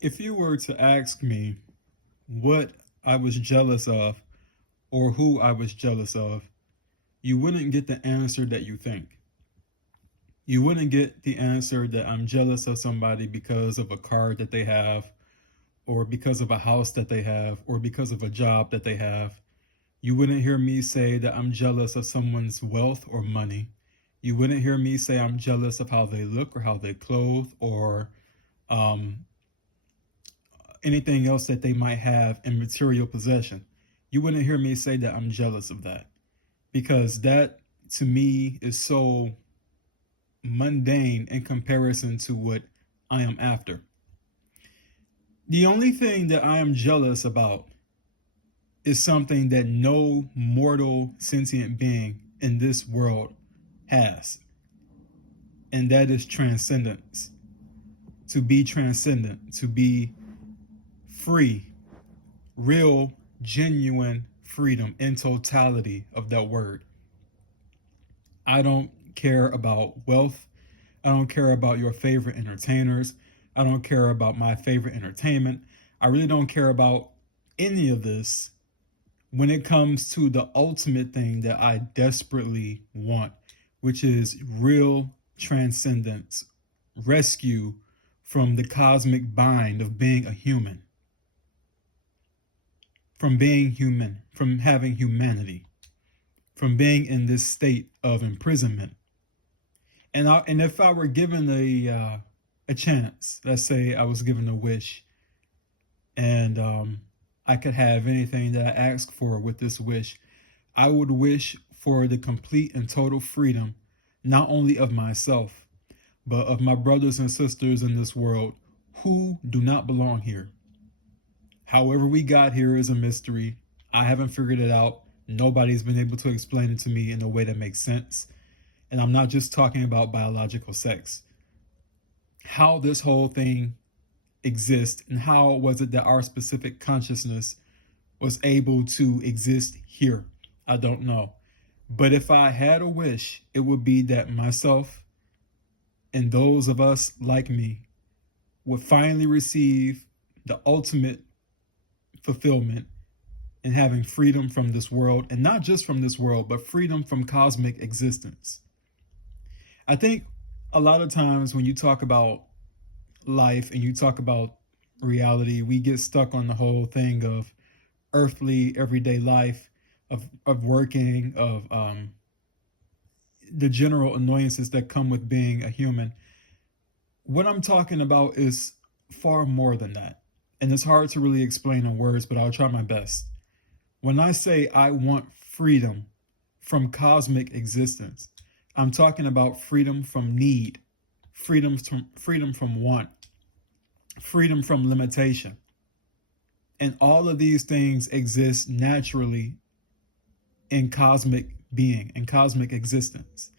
If you were to ask me what I was jealous of or who I was jealous of, you wouldn't get the answer that you think. You wouldn't get the answer that I'm jealous of somebody because of a car that they have, or because of a house that they have, or because of a job that they have. You wouldn't hear me say that I'm jealous of someone's wealth or money. You wouldn't hear me say I'm jealous of how they look or how they clothe or um, anything else that they might have in material possession. You wouldn't hear me say that I'm jealous of that because that to me is so mundane in comparison to what I am after. The only thing that I am jealous about is something that no mortal sentient being in this world has, and that is transcendence. To be transcendent, to be free, real, genuine freedom in totality of that word. I don't care about wealth. I don't care about your favorite entertainers. I don't care about my favorite entertainment. I really don't care about any of this when it comes to the ultimate thing that I desperately want, which is real transcendence, rescue from the cosmic bind of being a human, from being human, from having humanity, from being in this state of imprisonment. And if I were given a chance, let's say I was given a wish, and I could have anything that I asked for with this wish, I would wish for the complete and total freedom, not only of myself, but of my brothers and sisters in this world who do not belong here. However, we got here is a mystery. I haven't figured it out. Nobody's been able to explain it to me in a way that makes sense. And I'm not just talking about biological sex. How this whole thing exists and how was it that our specific consciousness was able to exist here? I don't know. But if I had a wish, it would be that myself and those of us like me would finally receive the ultimate fulfillment in having freedom from this world, and not just from this world, but freedom from cosmic existence. I think a lot of times when you talk about life and you talk about reality, we get stuck on the whole thing of earthly everyday life, of working, of the general annoyances that come with being a human. What I'm talking about is far more than that. And it's hard to really explain in words, but I'll try my best. When I say I want freedom from cosmic existence, I'm talking about freedom from need, freedom from want, freedom from limitation. And all of these things exist naturally in cosmic being, in cosmic existence.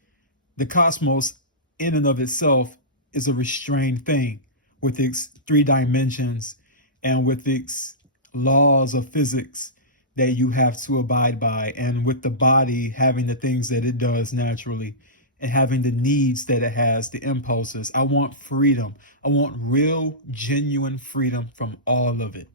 The cosmos, in and of itself, is a restrained thing with its three dimensions and with its laws of physics that you have to abide by, and with the body having the things that it does naturally and having the needs that it has, the impulses. I want freedom. I want real, genuine freedom from all of it.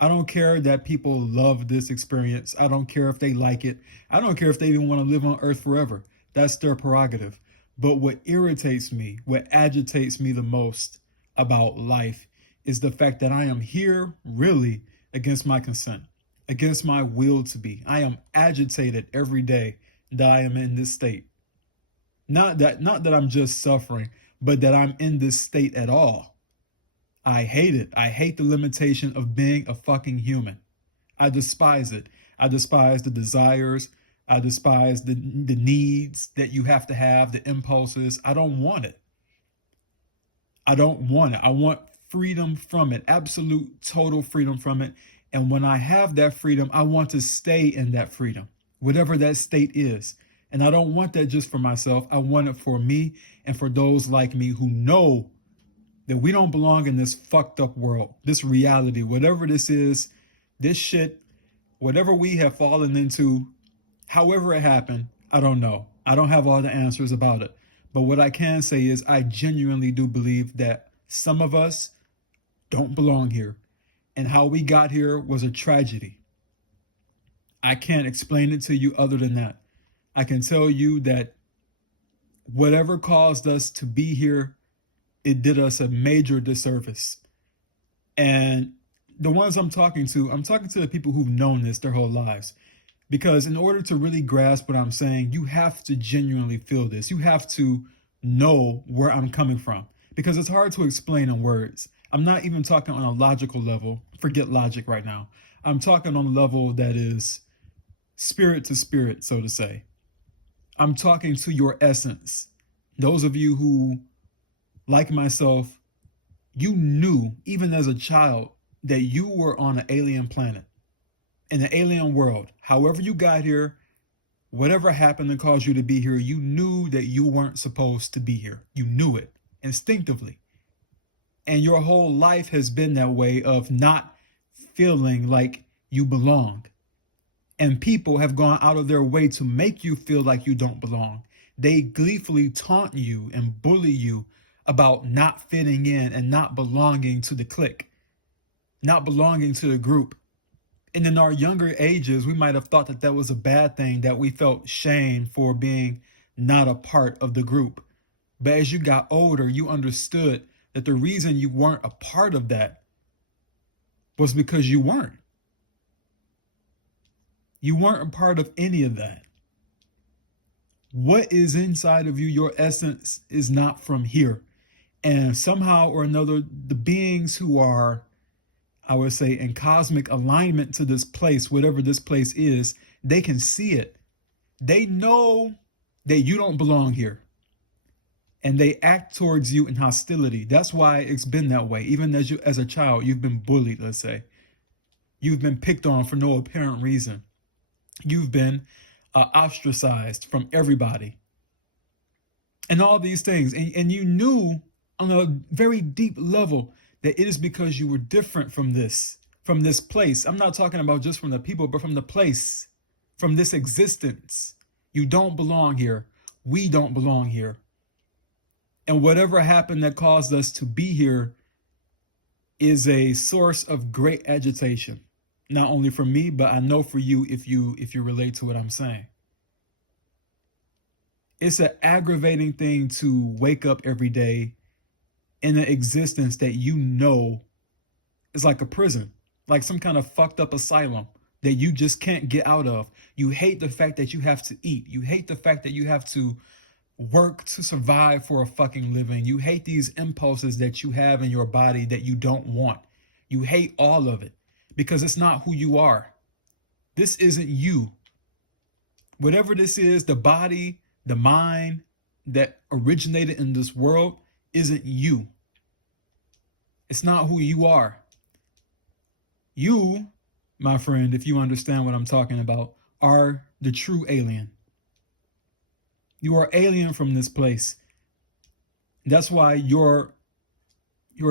I don't care that people love this experience. I don't care if they like it. I don't care if they even want to live on earth forever. That's their prerogative. But what irritates me, what agitates me the most about life is the fact that I am here really against my consent, against my will to be. I am agitated every day that I am in this state. Not that I'm just suffering, but that I'm in this state at all. I hate it. I hate the limitation of being a fucking human. I despise it. I despise the desires. I despise the needs that you have to have, the impulses. I don't want it. I don't want it. I want freedom from it, absolute, total freedom from it. And when I have that freedom, I want to stay in that freedom, whatever that state is. And I don't want that just for myself. I want it for me and for those like me who know that we don't belong in this fucked up world, this reality, whatever this is, this shit, whatever we have fallen into, however it happened, I don't know. I don't have all the answers about it. But what I can say is I genuinely do believe that Some of us don't belong here. And how we got here was a tragedy. I can't explain it to you other than that. I can tell you that whatever caused us to be here, it did us a major disservice. And the ones I'm talking to the people who've known this their whole lives. Because in order to really grasp what I'm saying, you have to genuinely feel this. You have to know where I'm coming from. Because it's hard to explain in words. I'm not even talking on a logical level. Forget logic right now. I'm talking on a level that is spirit to spirit, so to say. I'm talking to your essence. Those of you who, like myself, you knew, even as a child, that you were on an alien planet, in an alien world. However you got here, whatever happened to cause you to be here, you knew that you weren't supposed to be here. You knew it instinctively. And your whole life has been that way of not feeling like you belong. And people have gone out of their way to make you feel like you don't belong. They gleefully taunt you and bully you about not fitting in and not belonging to the clique, not belonging to the group. And in our younger ages, we might have thought that that was a bad thing, that we felt shame for being not a part of the group. But as you got older, you understood that the reason you weren't a part of that was because you weren't. You weren't a part of any of that. What is inside of you, your essence, is not from here. And somehow or another, the beings who are, I would say, in cosmic alignment to this place, whatever this place is, they can see it. They know that you don't belong here. And they act towards you in hostility. That's why it's been that way. Even as a child, you've been bullied, let's say. You've been picked on for no apparent reason. You've been ostracized from everybody. And all these things. And you knew on a very deep level that it is because you were different from this place. I'm not talking about just from the people, but from the place, from this existence. You don't belong here. We don't belong here. And whatever happened that caused us to be here is a source of great agitation. Not only for me, but I know for you if you relate to what I'm saying. It's an aggravating thing to wake up every day in an existence that you know is like a prison, like some kind of fucked up asylum that you just can't get out of. You hate the fact that you have to eat. You hate the fact that you have to work to survive for a fucking living. You hate these impulses that you have in your body that you don't want. You hate all of it because it's not who you are. This isn't you. Whatever this is, the body, the mind that originated in this world isn't you. It's not who you are. You, my friend, if you understand what I'm talking about, are the true alien. You are alien from this place. That's why your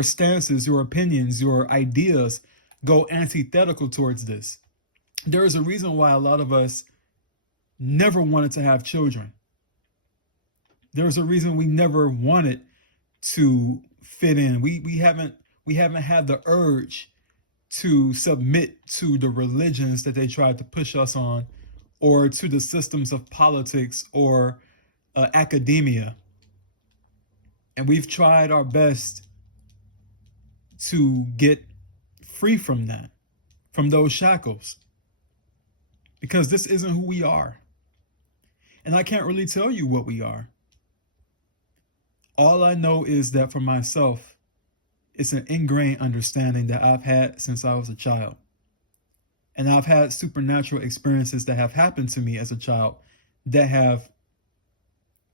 stances, your opinions, your ideas go antithetical towards this. There is a reason why a lot of us never wanted to have children. There's a reason we never wanted to fit in. We haven't had the urge to submit to the religions that they tried to push us on, or to the systems of politics or academia. And we've tried our best to get free from that, from those shackles, because this isn't who we are. And I can't really tell you what we are. All I know is that for myself, it's an ingrained understanding that I've had since I was a child. And I've had supernatural experiences that have happened to me as a child that have,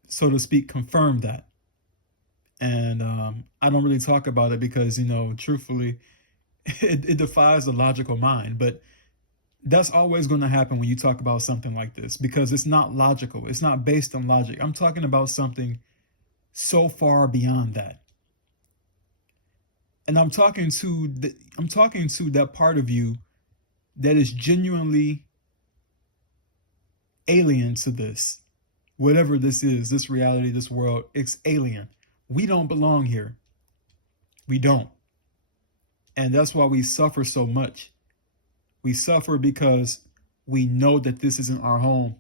so to speak, confirmed that. And I don't really talk about it because, truthfully, it defies the logical mind. But that's always going to happen when you talk about something like this, because it's not logical. It's not based on logic. I'm talking about something so far beyond that. And I'm talking to that part of you that is genuinely alien to this. Whatever this is, this reality, this world, it's alien. We don't belong here. We don't. And that's why we suffer so much. We suffer because we know that this isn't our home.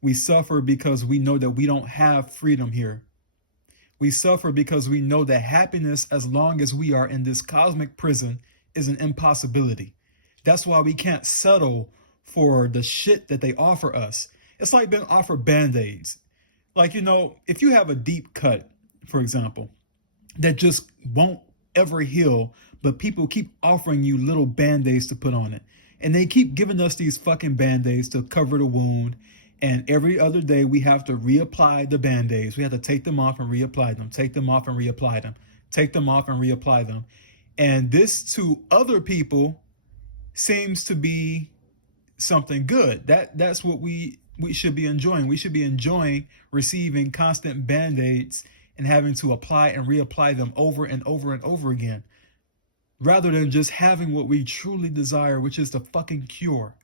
We suffer because we know that we don't have freedom here. We suffer because we know that happiness, as long as we are in this cosmic prison, is an impossibility. That's why we can't settle for the shit that they offer us. It's like being offered band-aids. Like, if you have a deep cut, for example, that just won't ever heal, but people keep offering you little band-aids to put on it. And they keep giving us these fucking band-aids to cover the wound. And every other day we have to reapply the band-aids. We have to take them off and reapply them, take them off and reapply them, take them off and reapply them. And this to other people seems to be something good. That's what we should be enjoying. We should be enjoying receiving constant band-aids and having to apply and reapply them over and over and over again, rather than just having what we truly desire, which is the fucking cure.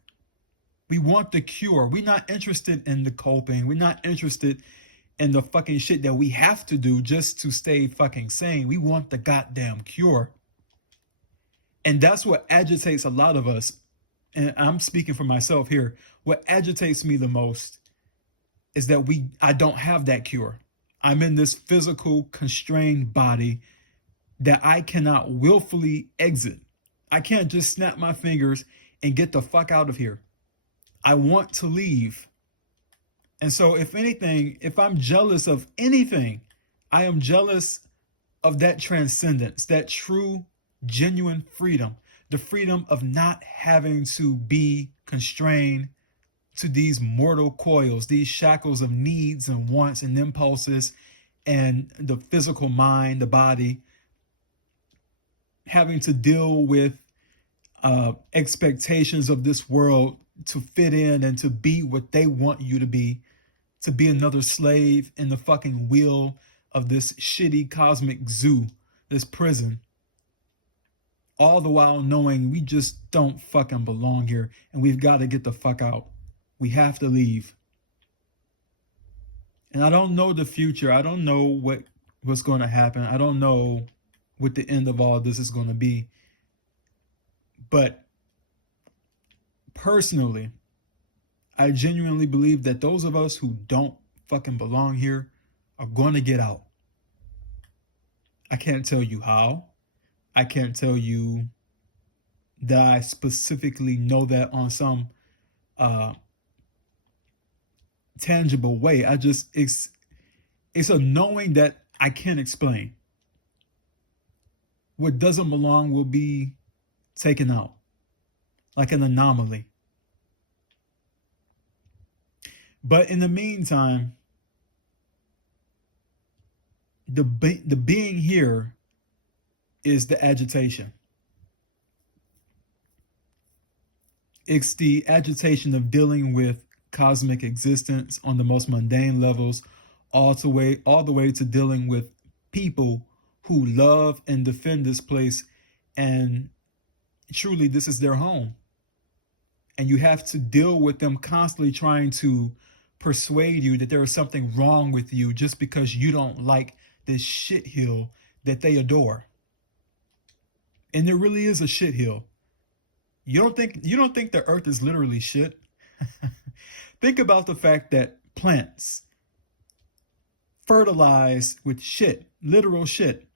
We want the cure. We're not interested in the coping. We're not interested in the fucking shit that we have to do just to stay fucking sane. We want the goddamn cure. And that's what agitates a lot of us. And I'm speaking for myself here. What agitates me the most is that I don't have that cure. I'm in this physical constrained body that I cannot willfully exit. I can't just snap my fingers and get the fuck out of here. I want to leave. And so if anything, if I'm jealous of anything, I am jealous of that transcendence, that true, genuine freedom, the freedom of not having to be constrained to these mortal coils, these shackles of needs and wants and impulses and the physical mind, the body, having to deal with expectations of this world to fit in and to be what they want you to be another slave in the fucking wheel of this shitty cosmic zoo, this prison. All the while knowing we just don't fucking belong here and we've got to get the fuck out. We have to leave. And I don't know the future. I don't know what's going to happen. I don't know what the end of all this is going to be. But personally, I genuinely believe that those of us who don't fucking belong here are going to get out. I can't tell you how. I can't tell you that I specifically know that on some tangible way. It's a knowing that I can't explain. What doesn't belong will be taken out like an anomaly. But in the meantime, the being here is the agitation. It's the agitation of dealing with cosmic existence on the most mundane levels, all the way to dealing with people who love and defend this place, and truly this is their home. And you have to deal with them constantly trying to persuade you that there is something wrong with you just because you don't like this shithill that they adore. And there really is a shithill. You don't think the earth is literally shit? Think about the fact that plants fertilized with shit, literal shit.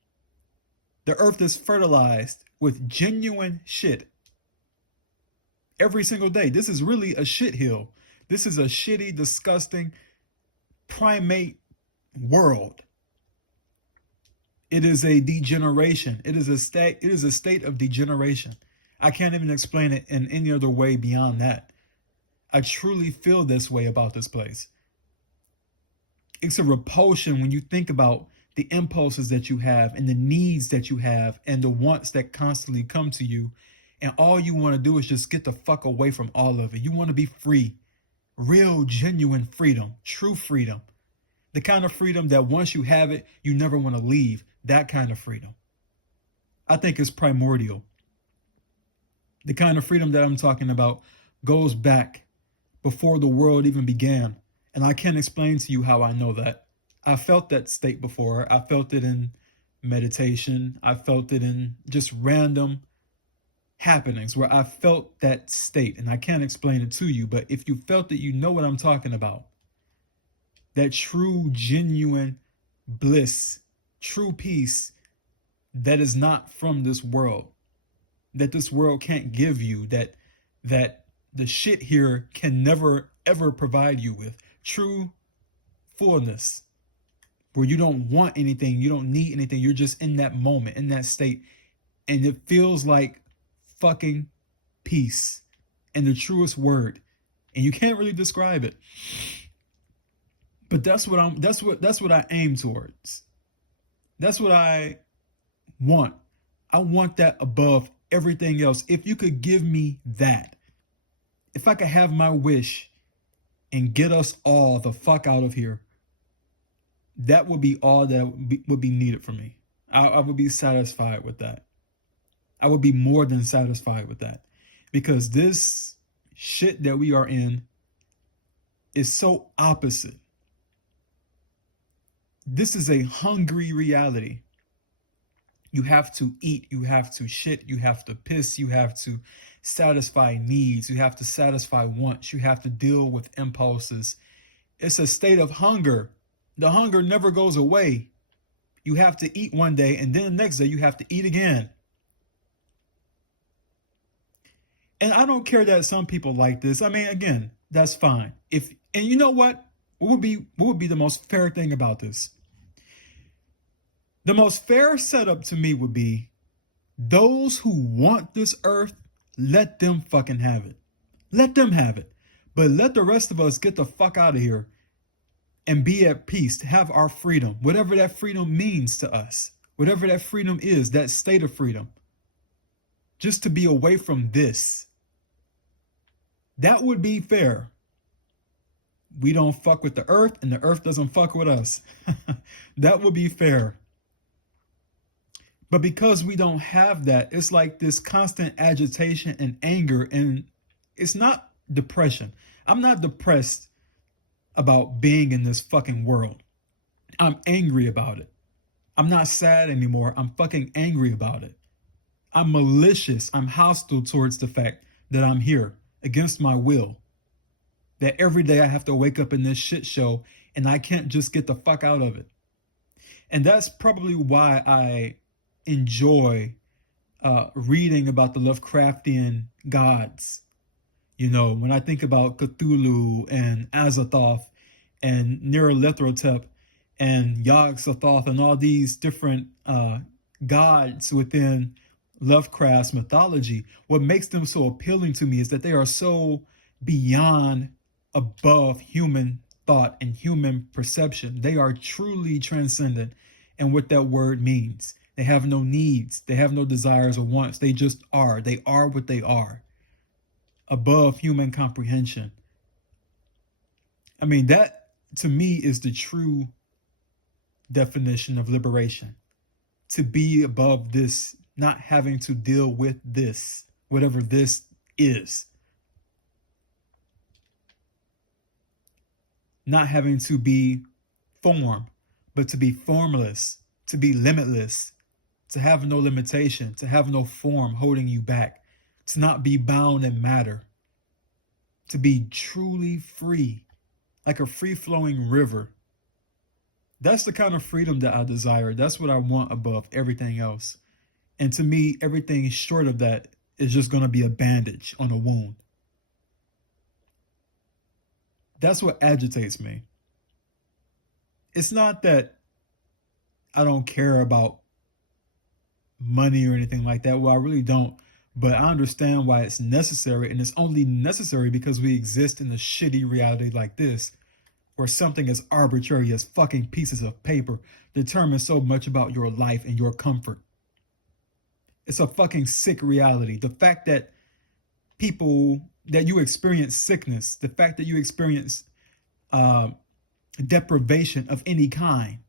The earth is fertilized with genuine shit every single day. This is really a shithill. This is a shitty, disgusting primate world. It is a degeneration. It is a state of degeneration. I can't even explain it in any other way beyond that. I truly feel this way about this place. It's a repulsion when you think about the impulses that you have and the needs that you have and the wants that constantly come to you. And all you want to do is just get the fuck away from all of it. You want to be free. Real, genuine freedom. True freedom. The kind of freedom that once you have it, you never want to leave. That kind of freedom. I think it's primordial. The kind of freedom that I'm talking about goes back before the world even began. And I can't explain to you how I know that. I felt that state before. I felt it in meditation. I felt it in just random happenings where I felt that state, and I can't explain it to you, but if you felt it, you know what I'm talking about. That true, genuine bliss, true peace that is not from this world, that this world can't give you, that the shit here can never ever provide you with. True fullness, where you don't want anything, you don't need anything, you're just in that moment, in that state, and it feels like fucking peace in the truest word, and you can't really describe it. But that's what I aim towards. That's what I want. I want that above everything else. If you could give me that, if I could have my wish and get us all the fuck out of here, that would be all that would be needed for me. I would be satisfied with that. I would be more than satisfied with that. Because this shit that we are in is so opposite. This is a hungry reality. You have to eat, you have to shit, you have to piss, you have to satisfy needs, you have to satisfy wants, you have to deal with impulses. It's a state of hunger. The hunger never goes away. You have to eat one day, and then the next day you have to eat again. And I don't care that some people like this. I mean, again, that's fine. And you know what? What would be the most fair thing about this? The most fair setup to me would be those who want this earth, let them fucking have it. Let them have it. But let the rest of us get the fuck out of here and be at peace, to have our freedom, whatever that freedom means to us, whatever that freedom is, that state of freedom. Just to be away from this. That would be fair. We don't fuck with the earth, and the earth doesn't fuck with us. That would be fair. But because we don't have that, it's like this constant agitation and anger, and it's not depression. I'm not depressed about being in this fucking world. I'm angry about it. I'm not sad anymore. I'm fucking angry about it. I'm malicious. I'm hostile towards the fact that I'm here against my will. That every day I have to wake up in this shit show and I can't just get the fuck out of it. And that's probably why I enjoy reading about the Lovecraftian gods. You know, when I think about Cthulhu and Azathoth and Nyarlathotep and Yog-Sothoth and all these different gods within Lovecraft's mythology, what makes them so appealing to me is that they are so beyond, above human thought and human perception. They are truly transcendent in what that word means. They have no needs. They have no desires or wants. They just are. They are what they are. Above human comprehension. I mean, that to me is the true definition of liberation. To be above this, not having to deal with this, whatever this is. Not having to be form, but to be formless, to be limitless, to have no limitation, to have no form holding you back, to not be bound in matter, to be truly free, like a free-flowing river. That's the kind of freedom that I desire. That's what I want above everything else. And to me, everything short of that is just going to be a bandage on a wound. That's what agitates me. It's not that I don't care about money or anything like that. Well, I really don't. But I understand why it's necessary. And it's only necessary because we exist in a shitty reality like this, where something as arbitrary as fucking pieces of paper determines so much about your life and your comfort. It's a fucking sick reality. The fact that that you experience sickness, the fact that you experience deprivation of any kind,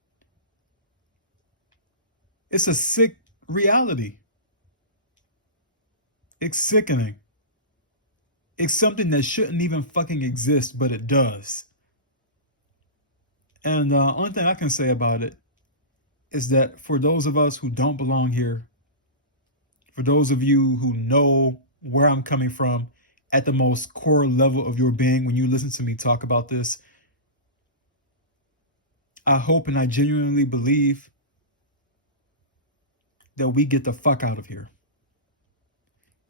it's a sick reality. It's sickening. It's something that shouldn't even fucking exist, but it does. And the only thing I can say about it is that for those of us who don't belong here, for those of you who know where I'm coming from at the most core level of your being when you listen to me talk about this, I hope and I genuinely believe that we get the fuck out of here.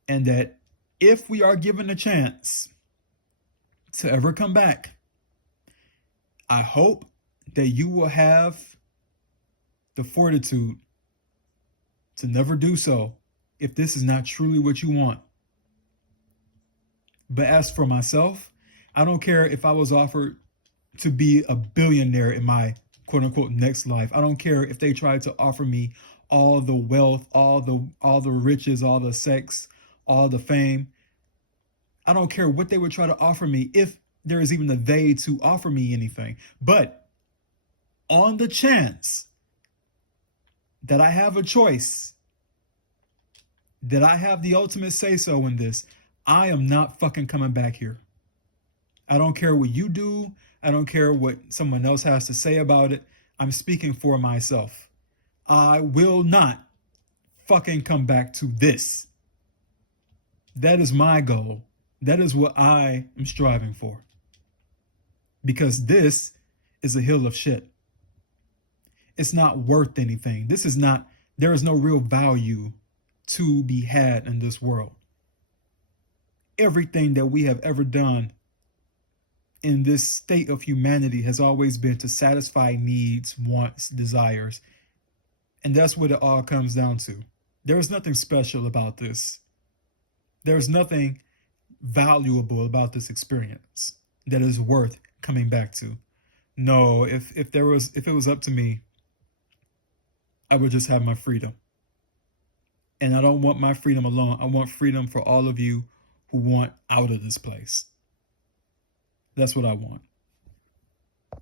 And that if we are given a chance to ever come back, I hope that you will have the fortitude to never do so if this is not truly what you want. But as for myself, I don't care if I was offered to be a billionaire in my quote unquote next life. I don't care if they tried to offer me all the wealth, all the riches, all the sex, all the fame. I don't care what they would try to offer me, if there is even a they to offer me anything. But on the chance that I have a choice, that I have the ultimate say so in this, I am not fucking coming back here. I don't care what you do. I don't care what someone else has to say about it. I'm speaking for myself. I will not fucking come back to this. That is my goal. That is what I am striving for. Because this is a hill of shit. It's not worth anything. There is no real value to be had in this world. Everything that we have ever done in this state of humanity has always been to satisfy needs, wants, desires. And that's what it all comes down to. There is nothing special about this. There's nothing valuable about this experience that is worth coming back to. No, if it was up to me, I would just have my freedom. And I don't want my freedom alone. I want freedom for all of you who want out of this place. That's what I want.